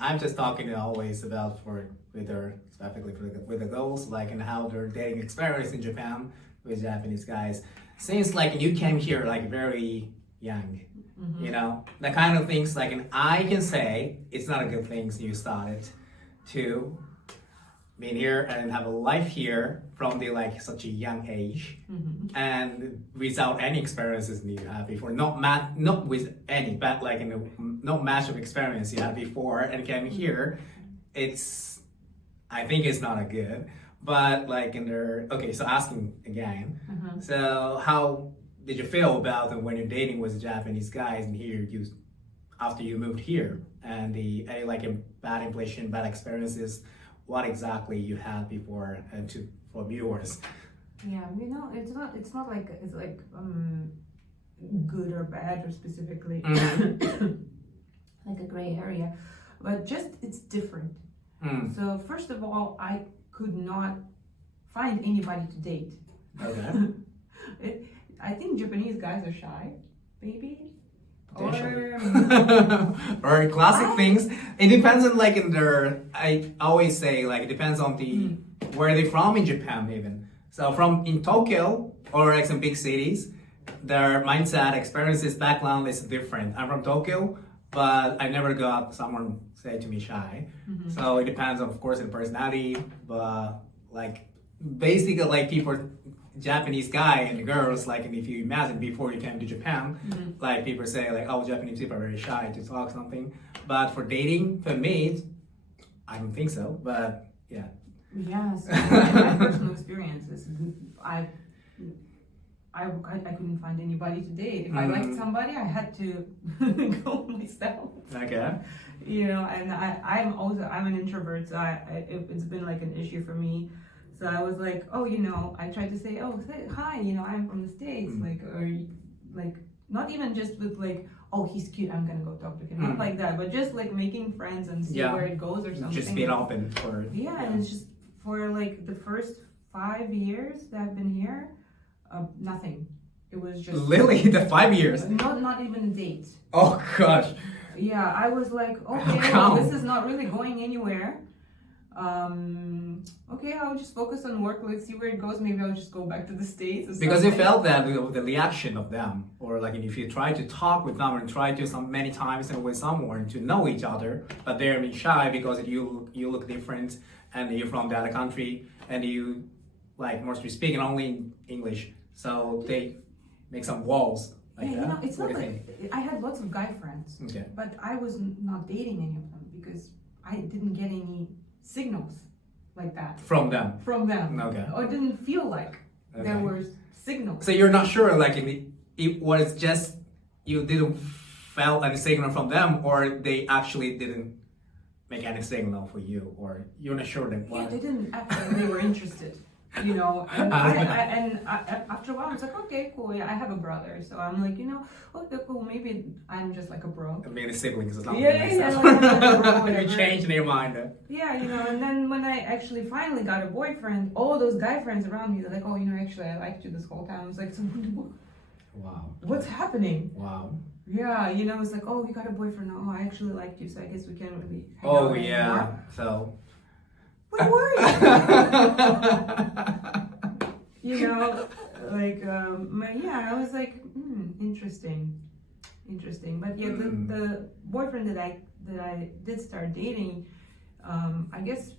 I'm just talking always about specifically with the girls, like and how their dating experience in Japan with Japanese guys. Since like you came here like very young, you know, the kind of things like, and I can say it's not a good thing you started to being here and have a life here from the like such a young age and without any experiences you had before, not with any but like no match of experience you had before and came here. I think it's not a good, but like so asking again, so how did you feel about when you're dating with Japanese guys and here after you moved here and any like bad impression, bad experiences, what exactly you had before and for viewers? Yeah, you know, it's not like it's like good or bad or specifically like a gray area, but just it's different. So first of all, I could not find anybody to date. Okay. I think Japanese guys are shy, maybe. Or classic things. It depends on like I always say like it depends on where they're from in Japan even. So in Tokyo or like some big cities, their mindset, experiences, background is different. I'm from Tokyo, but I never got someone say to me shy. So it depends of course on the personality, but like basically like Japanese guy and girls, like, and if you imagine before you came to Japan, like people say like, oh, Japanese people are very shy to talk something. But for dating, for me, I don't think so. But yeah. Yeah. So my personal experiences, I couldn't find anybody to date. If I liked somebody, I had to go myself. Okay. You know, and I'm an introvert, so it's been like an issue for me. So I was like, oh, you know, I tried to say, oh, hi, you know, I'm from the States, like, or like, not even just with like, oh, he's cute, I'm gonna go talk to him, not like that, but just like making friends and see where it goes or something. Just being open for it. Yeah, and it's just for like the first 5 years that I've been here, nothing. It was just Lily, the 5 years. Not even a date. Oh gosh. Yeah, I was like, okay, well, this is not really going anywhere. Okay, I'll just focus on work. Let's see where it goes. Maybe I'll just go back to the States. Because you felt that the reaction of them, or like if you try to talk with them and try to many times and with someone to know each other, but they're shy because you look different and you're from the other country and you like mostly speaking only English, so they make some walls. Like you that. know, it's not like I had lots of guy friends, but I was not dating any of them because I didn't get any signals like that from them. Okay. Or it didn't feel like there were signals. So you're not sure like if it was just you didn't felt any signal from them, or they actually didn't make any signal for you, or you're not sure that they didn't actually. They were interested. You know, and after a while, I was like, okay, cool. Yeah, I have a brother, so I'm like, you know, okay, cool. Maybe I'm just like a bro. Maybe siblings or something. Yeah, You changed their mind. Yeah, you know, and then when I actually finally got a boyfriend, all those guy friends around me, they're like, oh, you know, actually, I liked you this whole time. I was like, so wow, what's happening? Wow. Yeah, you know, it's like, oh, you got a boyfriend. Oh, I actually liked you, so I guess we can't really. Oh yeah, so. Where were you? You know, like, yeah, I was like, interesting. But yeah, the boyfriend that I did start dating, I guess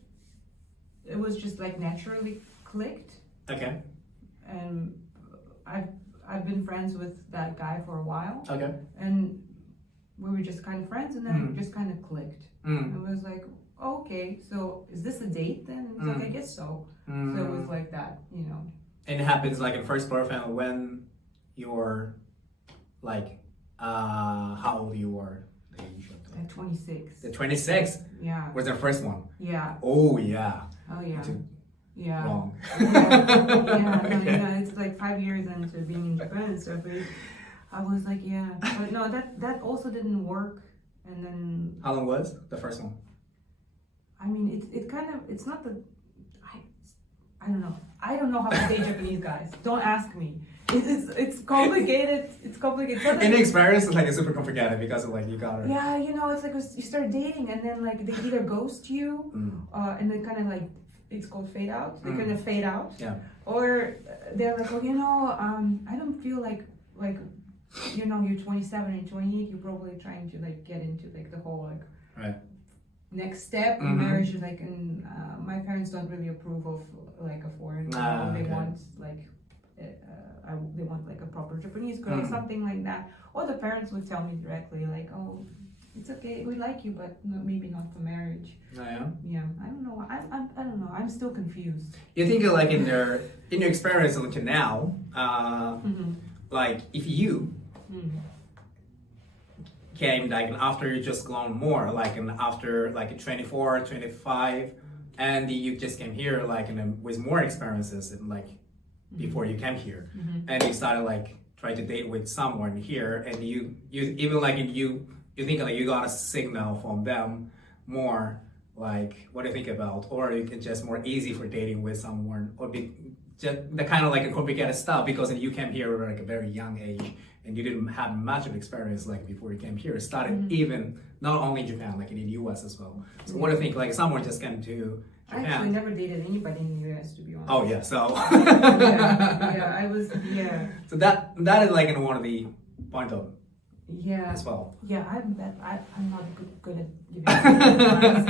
it was just like naturally clicked. Okay. And I've been friends with that guy for a while. Okay. And we were just kind of friends, and then it just kind of clicked. It was like, okay, so is this a date then? It's like, I guess so. So it was like that, you know. And it happens like in first boyfriend when you're like, how old you were? At 26. The 26? Yeah. Was the first one? Yeah. Oh yeah. Oh yeah. Yeah. Wrong. It's like 5 years into being in Japan and stuff. I was like, yeah. But no, that also didn't work. And then. How long was the first one? I mean, it's kind of, it's not the, I don't know. I don't know how to date Japanese guys. Don't ask me. It's complicated. It's complicated. In experience, it's like it's super complicated because of like you got it. Yeah, you know, it's like you start dating and then like they either ghost you, and then kind of like it's called fade out. They kind of fade out. Yeah. Or they're like, well, you know, I don't feel like you know, you're 27 and 28. You're probably trying to like get into like the whole like right. next step in marriage. Like, and my parents don't really approve of like a foreign girl. They want like. They want like a proper Japanese girl, something like that. Or the parents would tell me directly, like, "Oh, it's okay, we like you, but maybe not for marriage." Oh, yeah. Yeah, I don't know. I don't know. I'm still confused. You think like in your experience until now, like if you came like after you just grown more, like and after like 24, 25, and you just came here like and with more experiences and like. Before you came here, and you started like try to date with someone here, and you even like you think like you got a signal from them more like what do you think about, or you can just more easy for dating with someone, or be just the kind of like a complicated stuff because you came here at like a very young age and you didn't have much of experience like before you came here. It started even not only in Japan, like in the US as well. So what do you think like someone just came to Japan? I actually never dated anybody in the US, to be honest. Oh yeah, so I was So that is like one of the point of as well. Yeah, I'm not good at giving advice.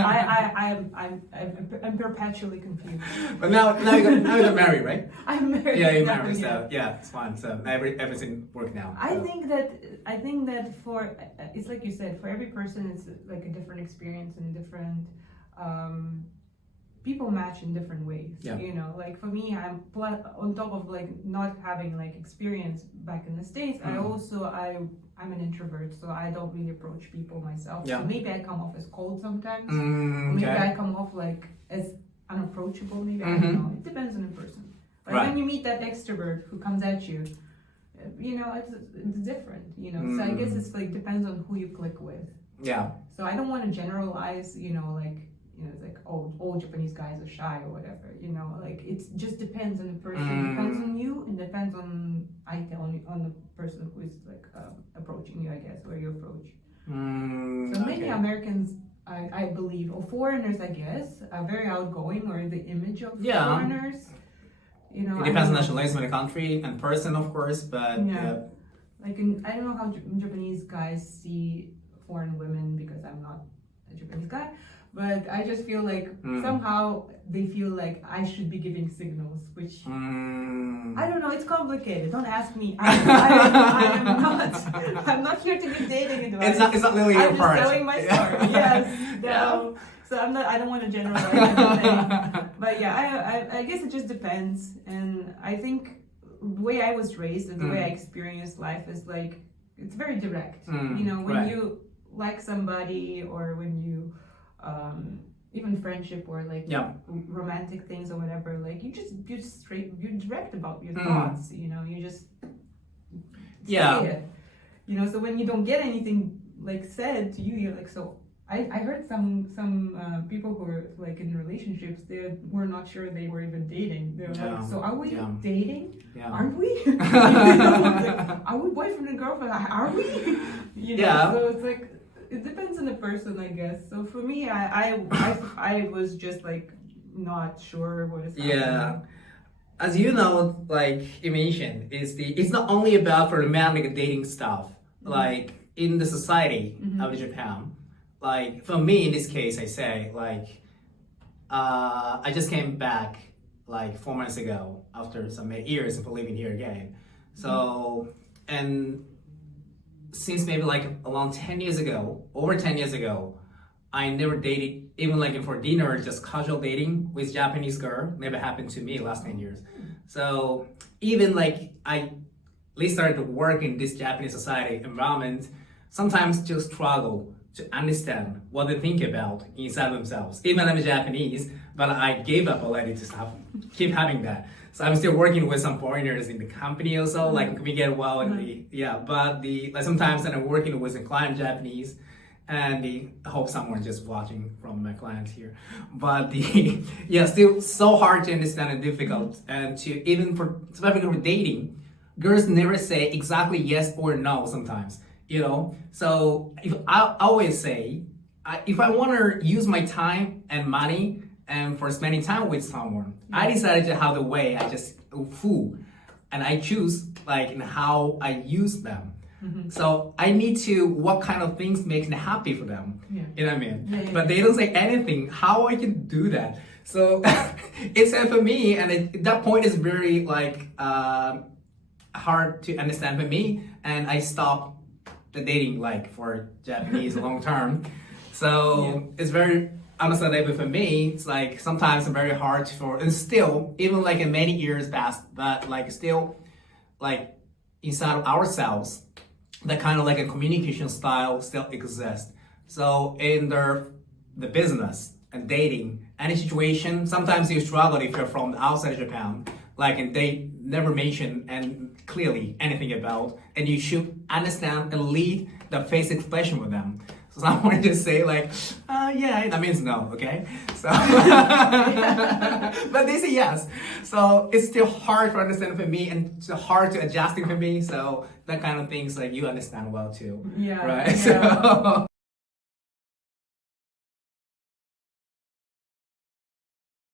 I'm perpetually confused. But now you're married, right? I'm married. Yeah, you're now, married. So yeah, it's fine. So everything works now. I think that for it's like you said, for every person it's like a different experience and different. People match in different ways. Yeah. You know, like for me, I'm on top of like not having like experience back in the States. I'm an introvert, so I don't really approach people myself. Yeah. So maybe I come off as cold sometimes. Okay. Maybe I come off like as unapproachable. Maybe I don't know. It depends on the person. But when you meet that extrovert who comes at you, you know, it's different. You know, so I guess it's like depends on who you click with. Yeah. So I don't want to generalize. You know, like. You know, it's like, oh, all Japanese guys are shy or whatever, you know, like it just depends on the person. It depends on you and depends on the person who is like approaching you, I guess, or you approach. So maybe Americans, I believe, or foreigners, I guess, are very outgoing, or the image of foreigners. You know, it depends on nationalism in the country and person, of course, but like I don't know how Japanese guys see foreign women because I'm not a Japanese guy. But I just feel like somehow they feel like I should be giving signals, which I don't know. It's complicated. Don't ask me. I'm not here to give dating advice. It's not really your part. I'm just telling my story. Yes. No. So I'm not. I don't want to generalize anything. But yeah, I guess it just depends. And I think the way I was raised and the way I experienced life is like it's very direct. You know, when you like somebody or when you even friendship or like romantic things or whatever, like you're direct about your thoughts, you know, you just say it. You know, so when you don't get anything like said to you, you're like, so I heard some people who were like in relationships, they were not sure they were even dating. They were like, so are we dating? Aren't we? You know, like, are we boyfriend and girlfriend? Are we? You know, so it's like it depends on the person, I guess. So for me, I was just like not sure what is happening. Yeah, as you know, like you mentioned, it's not only about for romantic dating stuff. Like in the society of Japan, like for me in this case, I say like I just came back like 4 months ago after some years of living here again. So and since maybe like around 10 years ago, over 10 years ago, I never dated, even like for dinner, just casual dating with Japanese girl. Never happened to me last 10 years. So even like I started to work in this Japanese society environment, sometimes just struggle to understand what they think about inside themselves. Even I'm Japanese, but I gave up already to keep having that. So I'm still working with some foreigners in the company also, like we get well in but like sometimes I'm working with a client Japanese, and I hope someone just watching from my clients here. But the yeah, still so hard to understand and difficult, and to even for especially for dating, girls never say exactly yes or no sometimes. You know, so if I always say, if I want to use my time and money and for spending time with someone, I decided to have the way I just fool, and I choose like in how I use them. So I need to what kind of things makes me happy for them. You know what I mean? But they don't say anything. How I can do that? So it's for me, and that point is very like hard to understand for me, and I stopped the dating like for Japanese long term. So it's very understandable for me. It's like sometimes it's very hard for, and still even like in many years past, but like still like inside of ourselves, that kind of like a communication style still exists. So in the business and dating, any situation, sometimes you struggle if you're from outside Japan, like and they never mention and clearly anything about, and you should understand and lead the face expression with them. So someone just say like, yeah, that means no, okay? So, but they say yes. So it's still hard to understand for me, and it's hard to adjusting for me. So that kind of things like you understand well too, right? So.